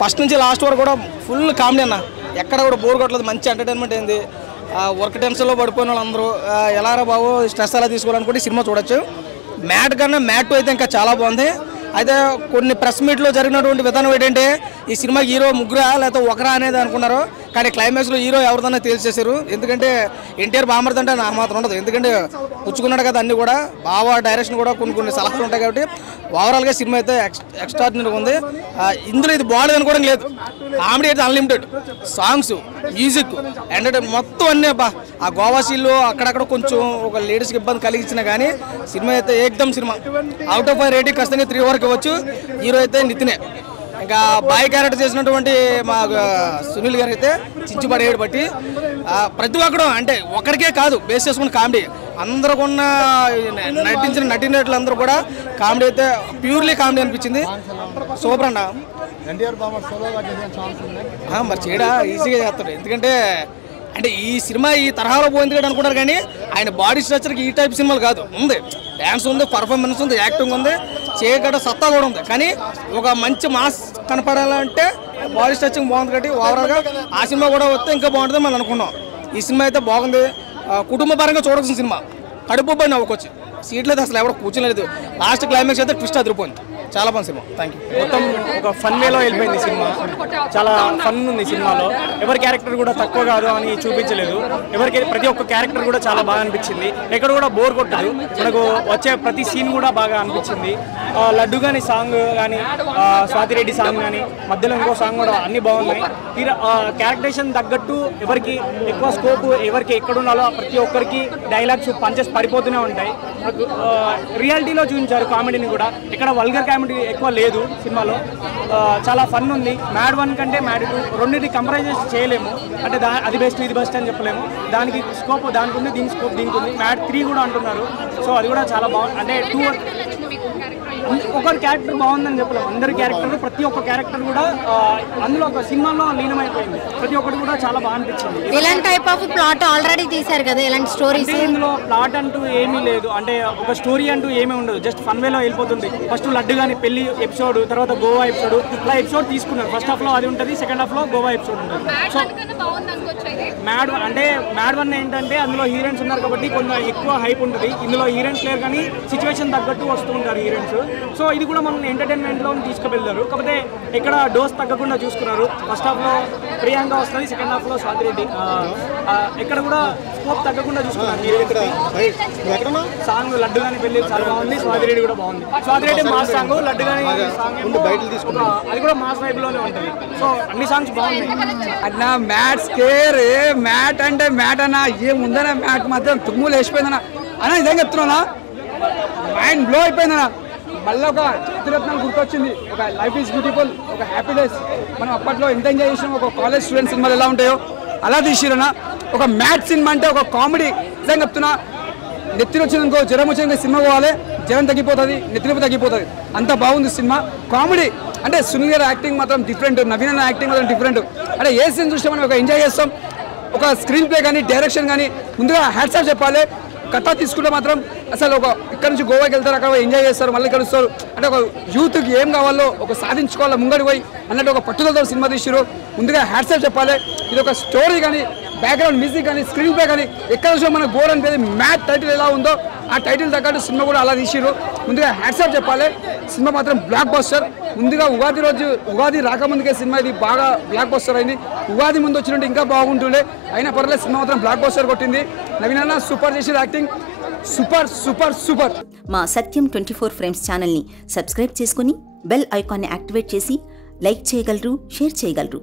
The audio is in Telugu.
ఫస్ట్ నుంచి లాస్ట్ వరకు కూడా ఫుల్ కామెడీ అన్న, ఎక్కడ కూడా బోర్ కొట్టలేదు, మంచి ఎంటర్టైన్మెంట్ అయింది. వర్క్ టెన్షన్లో పడిపోయిన వాళ్ళందరూ ఎలారా బాబు స్ట్రెస్ అలా తీసుకోవాలనుకుంటే సినిమా చూడొచ్చు. మ్యాట్ కన్నా మ్యాట్ అయితే ఇంకా చాలా బాగుంది. అయితే కొన్ని ప్రెస్ మీట్లో జరిగినటువంటి విధానం ఏంటంటే ఈ సినిమా హీరో ముగ్గురా లేకపోతే ఒకరా అనేది అనుకున్నారు, కానీ క్లైమాక్స్లో హీరో ఎవరిదన్నా తేల్చేశారు. ఎందుకంటే ఎన్టీఆర్ బామర్ది అంటే నాకు మాత్రం ఉండదు, ఎందుకంటే పుచ్చుకున్నాడు కదా అన్నీ కూడా. బాగా డైరెక్షన్ కూడా కొన్ని సలహాలు ఉంటాయి కాబట్టి ఓవరాల్గా సినిమా అయితే ఎక్స్ట్రాడినరీగా ఉంది. ఇందులో ఇది బాగాలేదు అనుకోవడం లేదు, కామెడీ అయితే అన్లిమిటెడ్, సాంగ్స్, మ్యూజిక్, ఎంటర్టైన్మెంట్ మొత్తం అన్నీ ఆ గోవా సీన్లో అక్కడక్కడ కొంచెం ఒక లేడీస్కి ఇబ్బంది కలిగించినా కానీ సినిమా అయితే ఏకదమ్ సినిమా. అవుట్ ఆఫ్ 5 రేటింగ్ ఖచ్చితంగా 3 వరకు ఇవ్వచ్చు. హీరో అయితే నితినే, ఇంకా బాయ్ క్యారెక్టర్ చేసినటువంటి మా సునీల్ గారు అయితే చించుబడేడు బట్టి ప్రతి ఒక్కడు అంటే ఒకరికే కాదు బేస్ చేసుకున్న కామెడీ, అందరూ ఉన్న నటించిన నటీనటులు అందరూ కూడా కామెడీ అయితే ప్యూర్లీ కామెడీ అనిపించింది. సూపర్ అన్న. మరి చేయడా ఈజీగా చేస్తాడు, ఎందుకంటే అంటే ఈ సినిమా ఈ తరహాలో పోయింది కదా అనుకుంటారు, కానీ ఆయన బాడీ స్ట్రక్చర్కి ఈ టైప్ సినిమాలు కాదు. ఉంది డ్యాన్స్ ఉంది, పర్ఫార్మెన్స్ ఉంది, యాక్టింగ్ ఉంది, చేయగడ సత్తా కూడా ఉంది. కానీ ఒక మంచి మాస్ కనపడాలంటే బాడీ స్ట్రక్చింగ్ బాగుంది కాబట్టి ఓవరాల్గా ఆ సినిమా కూడా వస్తే ఇంకా బాగుంటుంది మనం అనుకున్నాం. ఈ సినిమా అయితే బాగుంది, కుటుంబ పరంగా చూడాల్సిన సినిమా. కడుపు పని నవ్వుకోవచ్చు, సీట్లు అయితే అసలు ఎవరు కూర్చోలేదు. లాస్ట్ క్లైమాక్స్ అయితే ట్విస్ట్ అదిరిపోయింది, చాలా బాగుంది సినిమా. Thank you. మొత్తం ఒక ఫన్ వేలో వెళ్ళిపోయింది సినిమా, చాలా ఫన్ ఉంది సినిమాలో. ఎవరి క్యారెక్టర్ కూడా తక్కువ కాదు అని చూపించలేదు, ప్రతి ఒక్క క్యారెక్టర్ కూడా చాలా బాగా అనిపించింది. ఎక్కడ కూడా బోర్ కొట్టదు, మనకు వచ్చే ప్రతి సీన్ కూడా బాగా అనిపించింది. లడ్డు కానీ సాంగ్ కానీ, స్వాతిరెడ్డి సాంగ్ కానీ, మధ్యలో ఇంకో సాంగ్ కూడా అన్ని బాగున్నాయి. క్యారెక్టరేషన్ తగ్గట్టు ఎవరికి ఎక్కువ స్కోప్, ఎవరికి ఎక్కడ ఉండాలో ప్రతి ఒక్కరికి డైలాగ్స్ పంచెస్ పడిపోతూనే ఉంటాయి. రియాలిటీలో చూపించారు కామెడీని కూడా, ఇక్కడ వల్గర్ కామెడీ ఎక్కువ లేదు సినిమాలో. చాలా ఫన్ ఉంది. మ్యాడ్ 1 కంటే మ్యాడ్ 2 రెండింటి కంపారిజన్ చేయలేము, అంటే అది బెస్ట్ ఇది బెస్ట్ అని చెప్పలేము. దానికి స్కోప్ దానికి ఉంది, దీని స్కోప్ దీనికి ఉంది. మ్యాడ్ 3 కూడా అంటున్నారు, సో అది కూడా చాలా బాగుంది. అంటే 2 ఒకరి క్యారెక్టర్ బాగుందని చెప్పలేము, అందరి క్యారెక్టర్ ప్రతి ఒక్క క్యారెక్టర్ కూడా అందులో ఒక సినిమాలో లీనమైపోయింది. ప్రతి ఒక్కటి కూడా చాలా బాగా అనిపించింది. ఇలాంటి టైప్ ఆఫ్ ప్లాట్ ఆల్రెడీ తీశారు కదా, ఇలాంటి స్టోరీస్ ఇందులో ప్లాట్ అంటూ ఏమీ లేదు, అంటే ఒక స్టోరీ అంటూ ఏమీ ఉండదు, జస్ట్ ఫన్ వేలో వెళ్ళిపోతుంది. ఫస్ట్ లడ్డు కానీ పెళ్లి ఎపిసోడ్, తర్వాత గోవా ఎపిసోడ్, ఇలా ఎపిసోడ్ తీసుకున్నారు. ఫస్ట్ హాఫ్ లో అది ఉంటుంది, సెకండ్ హాఫ్ లో గోవా ఎపిసోడ్ ఉంటుంది. సో మ్యాడ్ 1 ఏంటంటే అందులో హీరోయిన్స్ ఉన్నారు కాబట్టి కొంచెం ఎక్కువ హైప్ ఉంటుంది. ఇందులో హీరోయిన్స్ లేరు కానీ సిచ్యువేషన్ తగ్గట్టు వస్తూ ఉంటారు హీరోయిన్స్. సో ఇది కూడా మనం ఎంటర్టైన్మెంట్లో తీసుకువెళ్తారు, కాకపోతే ఇక్కడ డోస్ తగ్గకుండా చూసుకున్నారు. ఫస్ట్ హాఫ్లో ప్రియాంక వస్తుంది, సెకండ్ హాఫ్లో స్వాతిరెడ్డి. ఎక్కడ కూడా స్కోప్ తగ్గకుండా చూసుకున్నారు. సాంగ్ లడ్డు కానీ పెళ్లి చాలా బాగుంది, స్వాతిరెడ్డి కూడా బాగుంది. స్వాతిరెడ్డి మాస్ సాంగ్, లడ్డు కానీ సాంగ్ అది కూడా మాస్ వైబ్లోనే ఉంటుంది. సో అన్ని సాంగ్స్ బాగున్నాయి అన్న. మ్యాట్ స్కేర్ మ్యాట్ అంటే మ్యాట్ అన్న, ఏముందన్నా మ్యాట్ మాత్రం తుమ్ములు వేసిపోయిందన్న అన్న. నిజంగా చెప్తున్నా, మైండ్ బ్లో అయిపోయిందన్న. మళ్ళీ ఒక చిత్రరత్నం గుర్తొచ్చింది, ఒక లైఫ్ ఈజ్ బ్యూటిఫుల్, ఒక హ్యాపీ డేస్. మనం అప్పట్లో ఎంత ఎంజాయ్ చేసినాం, ఒక కాలేజ్ స్టూడెంట్ సినిమాలు ఎలా ఉంటాయో అలా తీసిరన్న. ఒక మ్యాట్ సినిమా అంటే ఒక కామెడీ. నిజంగా చెప్తున్నా, నెత్తిని వచ్చిందనుకో, జ్వరం వచ్చిందనుకో సినిమా పోవాలి, జ్వరం తగ్గిపోతుంది, నెత్తినొప్పి తగ్గిపోతుంది, అంత బాగుంది సినిమా. కామెడీ అంటే సునీల్ గారి యాక్టింగ్ మాత్రం డిఫరెంట్, నవీన్ అన్న యాక్టింగ్ మాత్రం డిఫరెంట్. అంటే ఏ సీన్ చూస్తే మనం ఒక ఎంజాయ్ చేస్తాం. ఒక స్క్రీన్ ప్లే కానీ, డైరెక్షన్ కానీ ముందుగా హ్యాట్స్ ఆఫ్ చెప్పాలి. కథ తీసుకుంటే మాత్రం అసలు ఒక ఇక్కడ నుంచి గోవాకి వెళ్తారు, అక్కడ ఎంజాయ్ చేస్తారు, మళ్ళీ కలుస్తారు. అంటే ఒక యూత్కి ఏం కావాలో ఒక సాధించుకోవాలో ముంగడి పోయి అన్నట్టు ఒక పట్టుదలతో సినిమా తీసారు. ముందుగా హ్యాట్స్ ఆఫ్ చెప్పాలి. ఇది ఒక స్టోరీ కానీ, బ్యాక్గ్రౌండ్ మ్యూజిక్ కానీ, స్క్రీన్ ప్లే కానీ ఎక్కడ చూసినా మనకు బోర్ అనిపేది. మ్యాట్ టైటిల్ ఎలా ఉందో ఆ టైటిల్ తగ్గట్టు సినిమా కూడా అలా తీసిరు. ముందుగా హ్యాట్స్ ఆఫ్ చెప్పాలి. సినిమా మాత్రం బ్లాక్ బస్టర్. ముందుగా ఉగాది రోజు, ఉగాది రాకముందుకే సినిమా ఇది బాగా బ్లాక్ బస్టర్ అయింది. ఉగాది ముందు వచ్చినట్టు ఇంకా బాగుంటుండే, అయినా పర్లేదు సినిమా మాత్రం బ్లాక్ బస్టర్ కొట్టింది. నవీన్ అన్న సూపర్ చేసిన యాక్టింగ్, సూపర్ సూపర్ సూపర్. మా సత్యం 24 ఫ్రేమ్స్ ఛానల్ని సబ్స్క్రైబ్ చేసుకుని బెల్ ఐకాన్ని యాక్టివేట్ చేసి లైక్ చేయగలరు, షేర్ చేయగలరు.